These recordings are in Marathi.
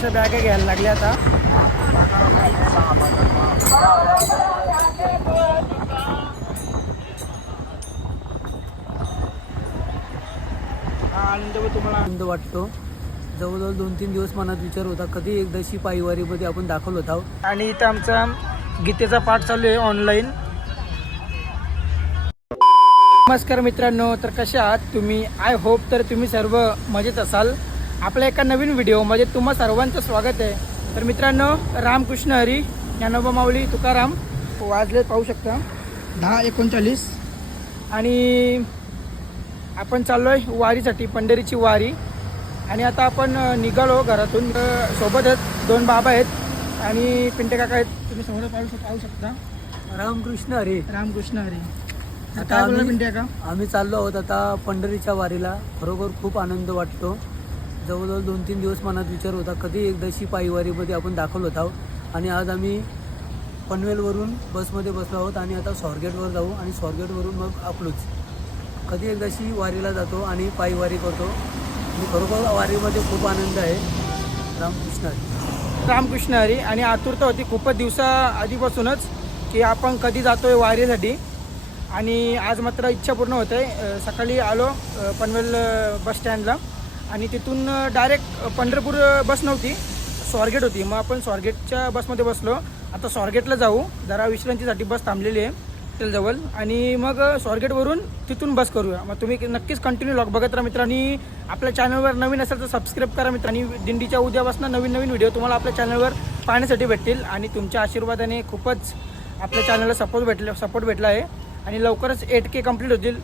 अशा बॅगा घ्यायला लागल्या आता. हा आनंद तुम्हाला. आनंद वाटतो. जवळजवळ दोन तीन दिवस मनात विचार होता. कधी एकदाशी पायवारीमध्ये आपण दाखल होत आहोत. आणि इथं आमचा गीतेचा पाठ चालू आहे ऑनलाईन नमस्कार मित्रांनो तर कशा आहात तुम्ही? आय होप तर तुम्ही सर्व मजेत असाल. आपल्या एका नवीन व्हिडिओमध्ये तुम्हा सर्वांचं स्वागत आहे. तर मित्रांनो रामकृष्ण हरी ज्ञानोबा माऊली तुकाराम वाजले पाहू शकता. दहा एकोणचाळीस. आणि आपण चाललो आहे वारीसाठी पंढरीची वारी. आणि आता आपण निघालो घरातून. सोबतच दोन बाबा आहेत आणि पिंटे काका आहेत. तुम्ही समोर पाहू पाहू शकता. रामकृष्ण अरे रामकृष्ण हरी. आता पिंटे काका? आम्ही चाललो आहोत आता पंढरीच्या वारीला. खरोखर खूप आनंद वाटतो. जवळजवळ दोन तीन दिवस मनात विचार होता. कधी एकदाशी पायवारीमध्ये आपण दाखल होत आहोत आणि आज आम्ही पनवेलवरून बसमध्ये बसलो आहोत आणि आता स्वारगेटवर जाऊ आणि स्वारगेटवरून मग आपलूच. कधी एकदाशी वारीला जातो आणि पायवारी करतो. आणि खरोखर वारीमध्ये खूप आनंद आहे. रामकृष्ण हरी. रामकृष्ण हरी. आणि आतुरता होती. खूपच दिवसा आधीपासूनच की आपण कधी जातोय वारीसाठी. आणि आज मात्र इच्छा पूर्ण होते. आहे सकाळी आलो पनवेल बस स्टँडला. आणि तिथून डायरेक्ट पंढरपूर बस नव्हती. स्वारगेट होती. मग आपण स्वारगेटच्या बसमध्ये बसलो. आता स्वारगेटला जाऊ. जरा विश्रांतीसाठी बस थांबलेली आहे जवळ आणि मग स्वारगेटवरून तिथून बस करूया. मग तुम्ही नक्कीच कंटिन्यू लॉग बघत राहा मित्रांनी. आपल्या चॅनलवर नवीन असेल तर सबस्क्राईब करा मित्रांनी. दिंडीच्या उद्यापासून नवीन नवीन व्हिडिओ तुम्हाला आपल्या चॅनलवर पाहण्यासाठी भेटतील. आणि तुमच्या आशीर्वादाने खूपच आपल्या चॅनलला सपोर्ट भेटला सपोर्ट भेटला आहे. आणि लवकरच एट के कंप्लीट होतील.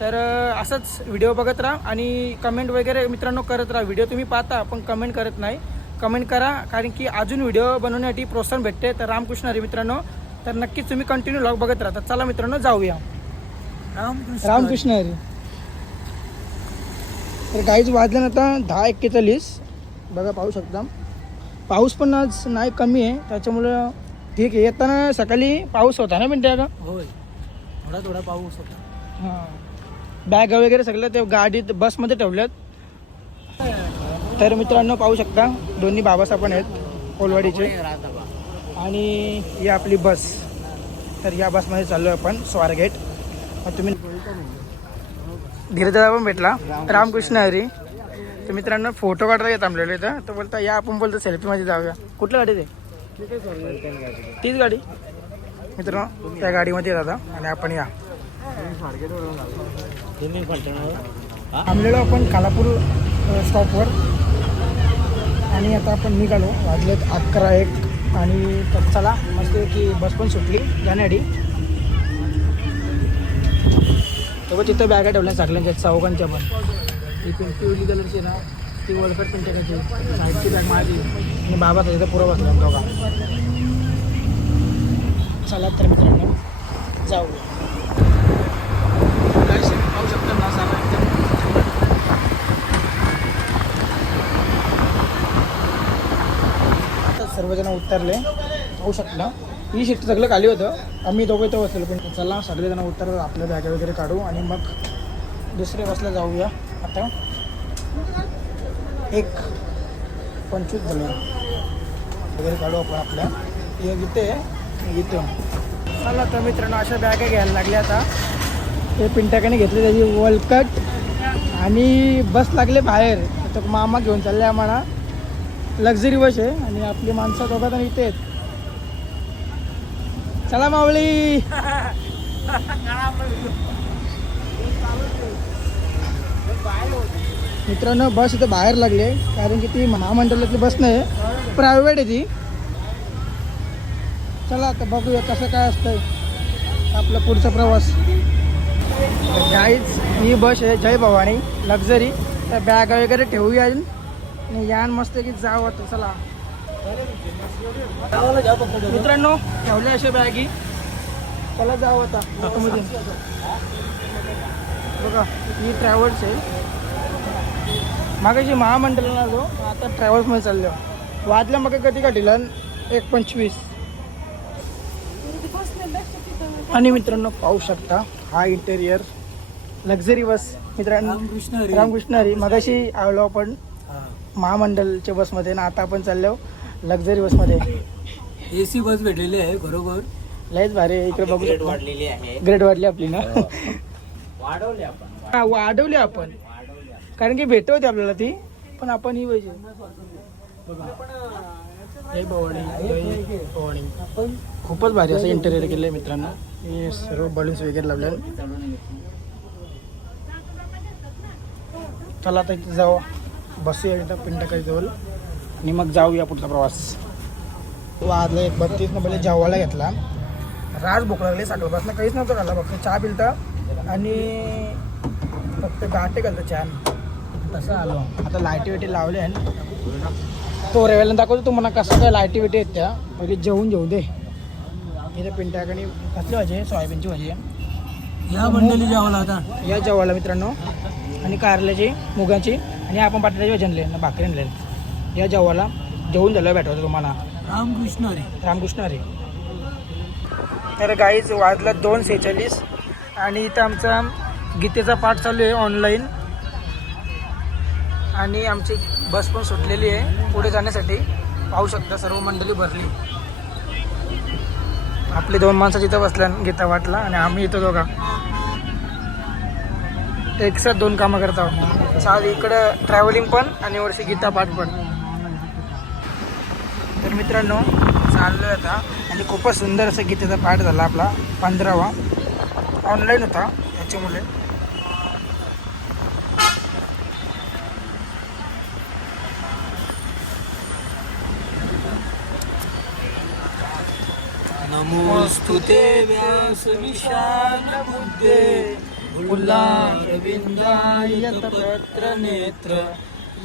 तर असंच व्हिडिओ बघत राहा आणि कमेंट वगैरे मित्रांनो करत राहा. व्हिडिओ तुम्ही पाहता पण कमेंट करत नाही. कमेंट करा कारण की अजून व्हिडिओ बनवण्यासाठी प्रोत्साहन भेटते. तर रामकृष्ण हरी मित्रांनो तर नक्कीच तुम्ही कंटिन्यू लॉग बघत राहता चला मित्रांनो जाऊया. रामकृष्ण रामकृष्ण हरी. तर काहीच वाजलं आता दहा एक्केचाळीस. बघा पाहू शकता. पाऊस पण आज नाही कमी आहे. त्याच्यामुळं ठीक आहे. येताना सकाळी पाऊस होता ना मिनटे का होय. थोडा थोडा पाऊस होता. हां. बॅग वगैरे सगळं ते गाडीत बसमध्ये ठेवल्यात. तर मित्रांनो पाहू शकता दोन्ही बाबासाहेब पण आहेत कोलवाडीचे आणि ही आपली बस. तर या बसमध्ये चाललो आपण स्वारगेट. मग तुम्ही धीरदादा पण भेटला. रामकृष्ण हरी. तर मित्रांनो फोटो काढायला येत थांबलेले इथं. तर बोलता या आपण बोलतो सेल्फीमध्ये जाऊया. कुठल्या गाडी ते तीच गाडी. मित्रांनो त्या गाडीमध्ये येत आता आणि आपण या. थांबलेलो आपण कालापूर स्टॉपवर आणि आता आपण निघालो. वाजलेत अकरा एक. आणि तर चला मस्त की बस पण सुटली. जाण्यासाठी तेव्हा तिथं बॅगा ठेवल्या सगळ्यांच्या चौघांच्या पण. ही पिं कलरची ना ती वलकट पण त्याची साईडची बॅग माझी. आणि बाबा तिथं पुरं बसला दोघा. चला तर मित्रांनो जाऊ. शकता ना सारा एकदम आता सर्वजण उतरले. होऊ शकता ही शिफ्ट सगळं खाली होतं. आम्ही दोघं इथं बसलेलो पण चला सगळेजण उतरतात आपल्या बॅगा वगैरे काढू आणि मग दुसऱ्या बसला जाऊया. आता एक पंचवीस झालं वगैरे काढू आपण आपल्या. एक इथे एक चला तर मित्रांनो अशा बॅगा घ्यायला लागल्या आता. ते पिंटाकाने घेतले त्याची वलकट आणि बस लागले बाहेर. तर मामा घेऊन चालले आम्हाला. लक्झरी बस आहे आणि आपली माणसं दोघात आणि इथे चला मावळी मित्रांनो बस इथं बाहेर लागली. कारण की ती महामंडळातली बस नाही. प्रायव्हेट आहे ती. चला आता बघूया कसं काय असतं आपला पुढचा प्रवास. गाईच ही बस आहे जय भवानी लक्झरी त्या बॅग वगैरे ठेवूया आणि यान मस्त की जावं होतं चला. मित्रांनो ठेवले असे बॅगी चला जावं आता आतमध्ये. बघा ही ट्रॅव्हल्स आहे. मागाशी महामंडळाला आलो आता ट्रॅव्हल्समध्ये चाललो वाजल्या मग कधी काढील? एक पंचवीस. आणि मित्रांनो पाहू शकता हा इंटेरियर लक्झरी बस मित्रांनो रामकृष्ण हरी. मगाशी आलो आपण हा. महामंडलच्या बसमध्ये ना आता आपण चाललो लक्झरी बसमध्ये ए सी बस भेटलेली आहे खरोखर लयच भारी आहे. इकडे बघू ग्रेड शकतो. वाढलेली आहे. ग्रेड वाढली आपली ना? वाढवले आपण. हा वाढवली आपण. कारण की भेट होती आपल्याला ती पण आपण ही पाहिजे. भवानी, भवानी. आपण खूपच भारी असं इंटेरियर केलंय मित्रांनो. हे सर्व बलून्स वगैरे लावले चला आता इथे जाऊ. बसूया एकदा पिंटकाई जवळ. आणि मग जाऊया पुढचा प्रवास. वाजला एक बत्तीस न पहिले जेवायला घेतला. राज भूक लागली सकाळपासून काहीच नव्हतं खाल्ला. फक्त चहा पिलता आणि फक्त गाठे घालतं चहा. तसं आलो. आता लाईटी वेटी लावले आहे तो रेवेला दाखवतो तुम्हाला कसं काय लाईटी वेटी आहेत त्या. पहिले जेवून जेवू दे. इथे पिंटाकणी कसली भाजी आहे? सोयाबीनची भाजी आहे. या मंडळी जावं आता. या जेवायला मित्रांनो. आणि कारल्याची मुगाची आणि आपण बटाट्याची भाजी आणली ना भाकरी आणली या जेवायला जेवून झालं भेटवतं तुम्हाला. रामकृष्ण हरी. रामकृष्ण हरी. तर गाईच वाजला दोन सेहेचाळीस. आणि इथं आमचा गीतेचा पाठ चालू आहे ऑनलाईन आणि आमची बस पण सुटलेली आहे. पुढे जाण्यासाठी पाहू शकता सर्व मंडळी भरली. आपली दोन माणसं तिथं बसल्या गीता वाटला आणि आम्ही इथं दोघा. एकसाथ दोन कामं करत आहोत. साल इकडं ट्रॅव्हलिंग पण आणि वरती गीता पाठ पण. तर मित्रांनो चाललोय आता. आणि खूपच सुंदर असं गीतेचा पाठ झाला आपला. पंधरावा. ऑनलाईन होता त्याच्यामुळे. नमोस्तुते व्यास विशाल बुद्धे उल्लारविंदायत तत्र नेत्र।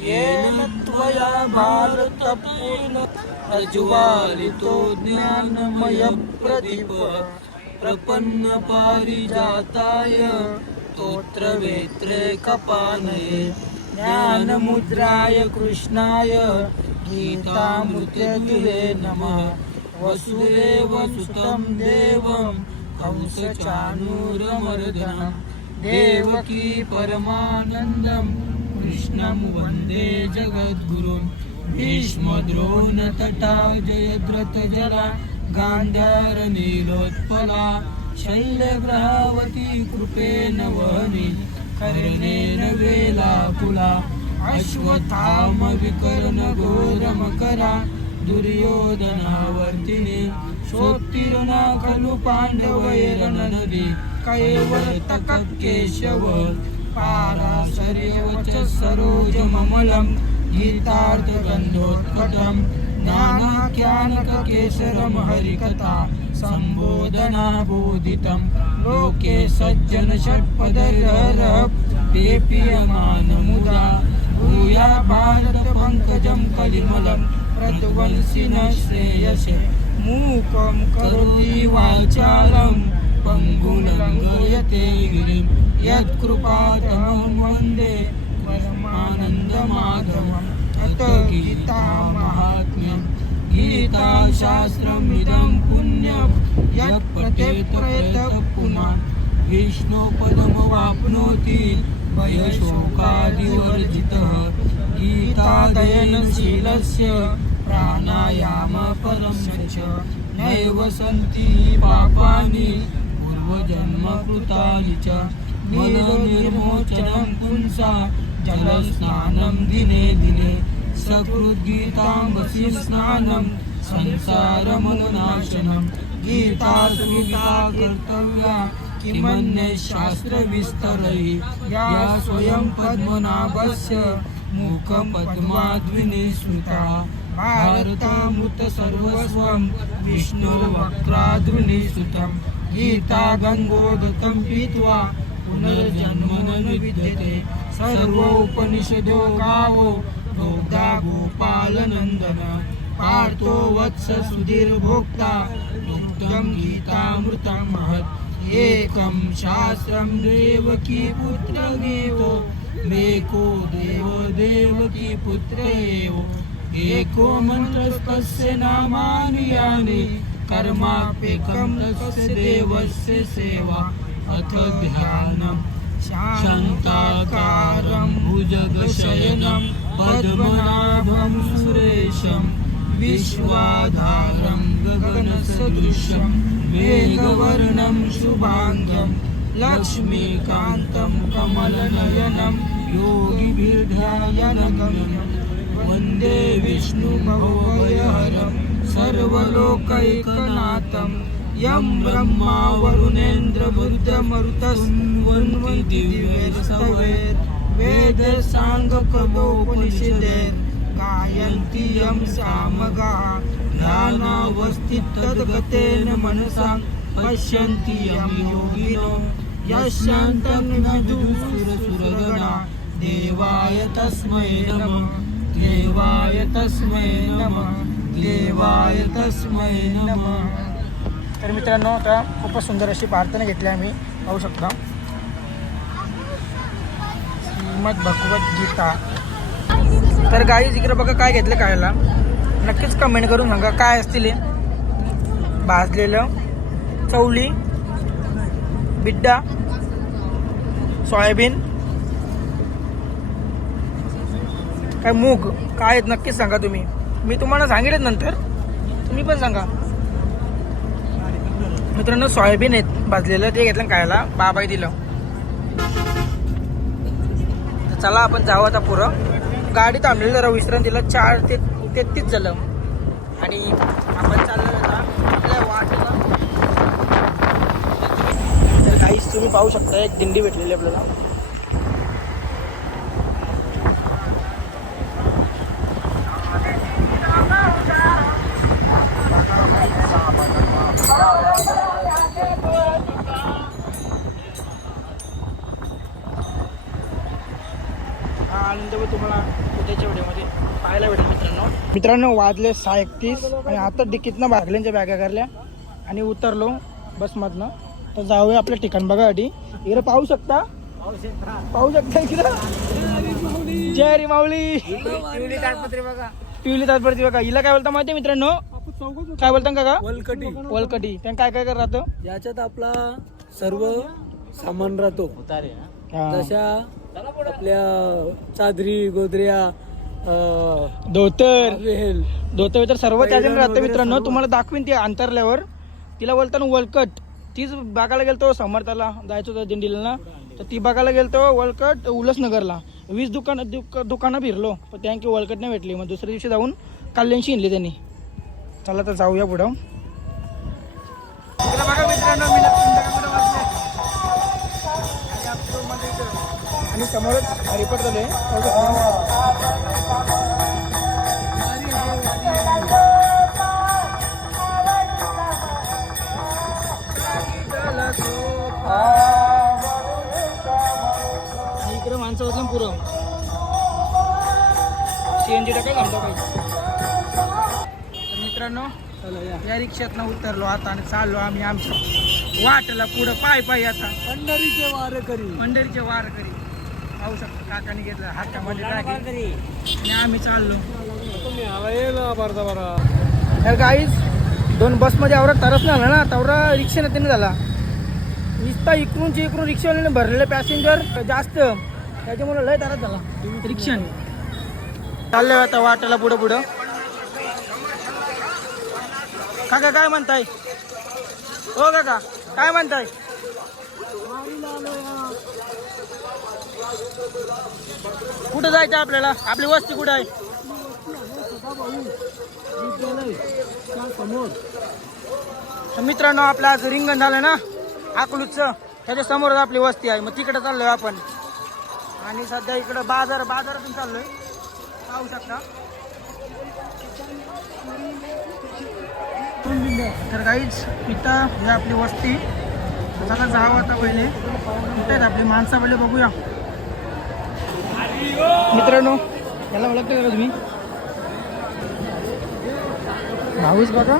येन त्वया भारत पूर्ण प्रज्वालितो ज्ञानमय प्रदीप। प्रपन्न पारिजाताय तोत्र वेत्रे कपानये ज्ञानमुद्राय कृष्णाय गीतामृतयुवे नमः। वसुदेव सुतं देवं कंसचाणूरमर्दनं देवकी परमानन्दं कृष्णं वन्दे जगद्गुरुं। भीष्मद्रोणतटा जयद्रथजला गान्धारनीलोत्पला शैलग्रहावती कृपेण वहनि कर्णेन वेलाकुला अश्वत्थाम विकर्ण घोरमकरा दुर्योधनावर्तिनी सोत्तीर्णा खलु पाण्डवैरणनदी कैवर्तक केशव पाराशर्यवच सरोजममलं गीतार्थगन्धोत्कटं ज्ञानाख्यानककेसरं हरिकथा सम्बोधना बोधितं लोके सज्जन षट्पदरः भूया भारतपङ्कजं कलिमलं प्रद्वंसिन श्रेयसे मूकं करोति वाचालं पङ्गुलङ्गयते गिरिं। यत्कृपातमं वन्दे परमानन्दमाधवम्। अत गीता महात्म्यं गीताशास्त्रमिदं पुण्यं यत् पठेत् प्रयतः पुनः विष्णुपदमवाप्नोति भयशोकादिवर्जितः। गीतादयनशीलस्य प्राणायामपरं च नैव सन्ति पापानि पूर्वजन्मकृतानि च। निर्मोचनं पुंसा जलस्नानं दिने दिने। सकृद्गीताम्बसि स्नानं संसारमनुनाशनं। गीता सुगीता कर्तव्या किमन्यशास्त्रविस्तरैः या स्वयं पद्मनाभस्य मुखपद्माद्विनिसृता। भारतामृत सर्वस्वं विष्णुर्वक्त्राद्विनिसृतं गीता गङ्गोदकं पीत्वा पुनर्जन्म विद्यते। सर्वोपनिषदो गावो गोदा गोपालनन्दन। पार्थो वत्स सुधीर्भोक्ता दुग्धं गीतामृतं महत्। एकं शास्त्रं देवकी पुत्र पुत्रगेवो मेको देवो देवकी पुत्र एव। एको मन्त्रस्तस्य नामानि यानि कर्मापेकं तस्य देवस्य सेवा। अथ ध्यानं शान्ताकारं भुजगशयनं पद्मनाभं सुरेशं विश्वाधारं गगनसदृशं मेघवर्णं शुभाङ्गं लक्ष्मीकान्तं कमलनयनं योगिभिर्ध्यायनगम्यं वन्दे विष्णुभवभयहरं सर्वलोकैकनाथं। यं ब्रह्मा वरुणेन्द्रबुद्धमरुतस्वन्वन्ति दिव्यस्तवेत्। वेद गायन्ति यं सामगा। ध्यानावस्थितद्गतेन मनसा पश्यन्ति यं योगिनो। यशान्तं विदुसुरसुरगणा देवाय तस्मै नमः। देवाय तस्मै नमः देवाय तस्मै नमः. तर मित्रांनो आता खूपच सुंदर अशी प्रार्थना घेतली आम्ही. पाहू शकता. श्रीमद भगवत गीता. तर गाई इकडे बघा काय घेतलं खायला. नक्कीच कमेंट करून सांगा काय असतील भाजलेलं चवली बिड्डा सोयाबीन काय मूग काय आहेत नक्कीच सांगा तुम्ही. मी तुम्हाला सांगेलच नंतर. तुम्ही पण सांगा. मित्रांनो सोयाबीन आहेत भाजलेलं ते घेतलं खायला. बाबाई दिलं. तर चला आपण जाऊ आता पुरं. गाडी थांबलेली जरा विश्रांतीला चार ते तेहतीस झालं. आणि आपण चाललं आता आपल्या वाटेला. तर काहीच तुम्ही पाहू शकता एक दिंडी भेटलेली आपल्याला हा आनंद व तुम्हाला उद्याच्या व्हिडिओमध्ये पाहायला भेटेल मित्रांनो वाजले सहा एकतीस आणि आता डिकीतनं भागल्यांच्या बॅगा करल्या आणि उतरलो बसमधनं. तर जाऊया आपल्या ठिकाण बघासाठी इकडे पाहू शकता? पाहू शकता इकडं? जय हरी माऊली. बघा पिवली तात्पर्य बघा. हिला काय बोलता माहिती आहे मित्रांनो? काय बोलता काका? वलकटी. वलकटी. त्यांना काय काय करत राहतं? याच्यात आपला सर्व सामान राहतो. हा. जशा आपल्या चादरी गोदऱ्या धोतर. धोतर तर सर्व त्याच्याने राहतं मित्रांनो. तुम्हाला दाखवीन ती अंतरल्यावर. तिला बोलताना वलकट. तीच बघायला गेलतो समर्थाला. जायचं होतं दिंडीला. ना तर ती बघायला गेलतो वलकट उल्हासनगरला. वीस दुकान दुक दुकानं फिरलो. पण त्यांची वलकट नाही भेटली. मग दुसऱ्या दिवशी जाऊन कल्याणशी हिंडली त्यांनी. चला तर जाऊया पुढं. बघा मित्रांनो आणि समोरच हरिपट झालोय आणि इकडे माणसं बसलं पुरं. सीएनजी टाकाय घालतो काही. तर मित्रांनो या रिक्षातनं उतरलो आता आणि चाललो आम्ही आमच्या वाटला पुढं पाय पाय आता. पंढरीचे वारकरी. पंढरीचे वार करी पाहू शकतो. काकाने घेतलं. टाकी. आणि आम्ही चाललो. तर गाईज दोन बसमध्ये आवरा तरच नाही आला ना. तेवढा रिक्षाने त्याने झाला. नुसता इकडूनची इकडून रिक्षावाल्याने भरलेले पॅसेंजर जास्त. त्याच्यामुळे लय तारात झाला. रिक्षाने. चाललोय आता वाटायला पुढं पुढं. काका काय म्हणताय? हो काका. काय म्हणताय? कुठं जायचं आपल्याला? आपली वस्ती कुठं आहे? तर मित्रांनो आपलं आज रिंगण झालं ना अकलूजचं. त्याच्या समोरच आपली वस्ती आहे. मग तिकडे चाललोय आपण. आणि सध्या इकडं बाजार बाजारातून चाललोय. पाहू शकता. तर काहीच इथं ही आपली वस्ती. सगळं जावं आता पहिले. कुठे आहेत आपली माणसं पहिले बघूया. मित्रांनो याला ओळखतो का तुम्ही? भाऊच बघा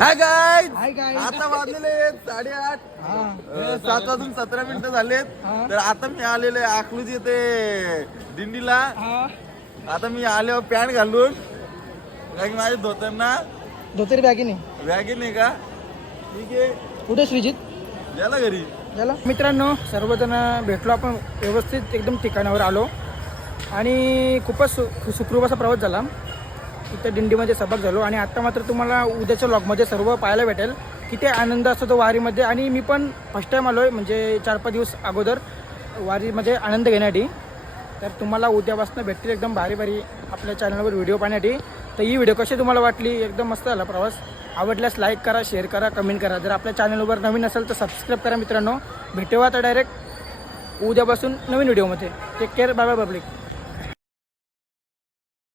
हाय गाय हाय आता वाजलेले आहेत साडेआठ. हा अं, सात वाजून सतरा मिनिटं झालेत. हा. तर आता मी आलेलो आहे अकलूज येते दिंडीला. हा. आता मी आल्यावर पॅन्ट घालून कारण की माझ्या धोतांना धोतरी बॅगेने बॅगे नाही का? ठीक आहे. कुठे श्रीजित? याला घरी. झालं मित्रांनो सर्वजण भेटलो आपण व्यवस्थित एकदम ठिकाणावर आलो. आणि खूपच सु सुखरूप असा प्रवास झाला. इथं दिंडीमध्ये सहभाग झालो आणि आत्ता मात्र तुम्हाला उद्याच्या लॉगमध्ये सर्व पाहायला भेटेल. किती आनंद असतो तो वारीमध्ये आणि मी पण फर्स्ट टाईम आलो आहे म्हणजे चार पाच दिवस अगोदर वारीमध्ये आनंद घेण्यासाठी. तर तुम्हाला उद्यापासून भेटतील एकदम भारी भारी आपल्या चॅनलवर व्हिडिओ पाहण्यासाठी. तर ही व्हिडिओ कशी तुम्हाला वाटली? एकदम मस्त झाला प्रवास. आवडल्यास लाईक करा शेअर करा कमेंट करा. जर आपल्या चॅनलवर नवीन असेल तर सबस्क्राईब करा मित्रांनो. भेटेवा आता डायरेक्ट उद्यापासून नवीन व्हिडिओमध्ये take care bye bye public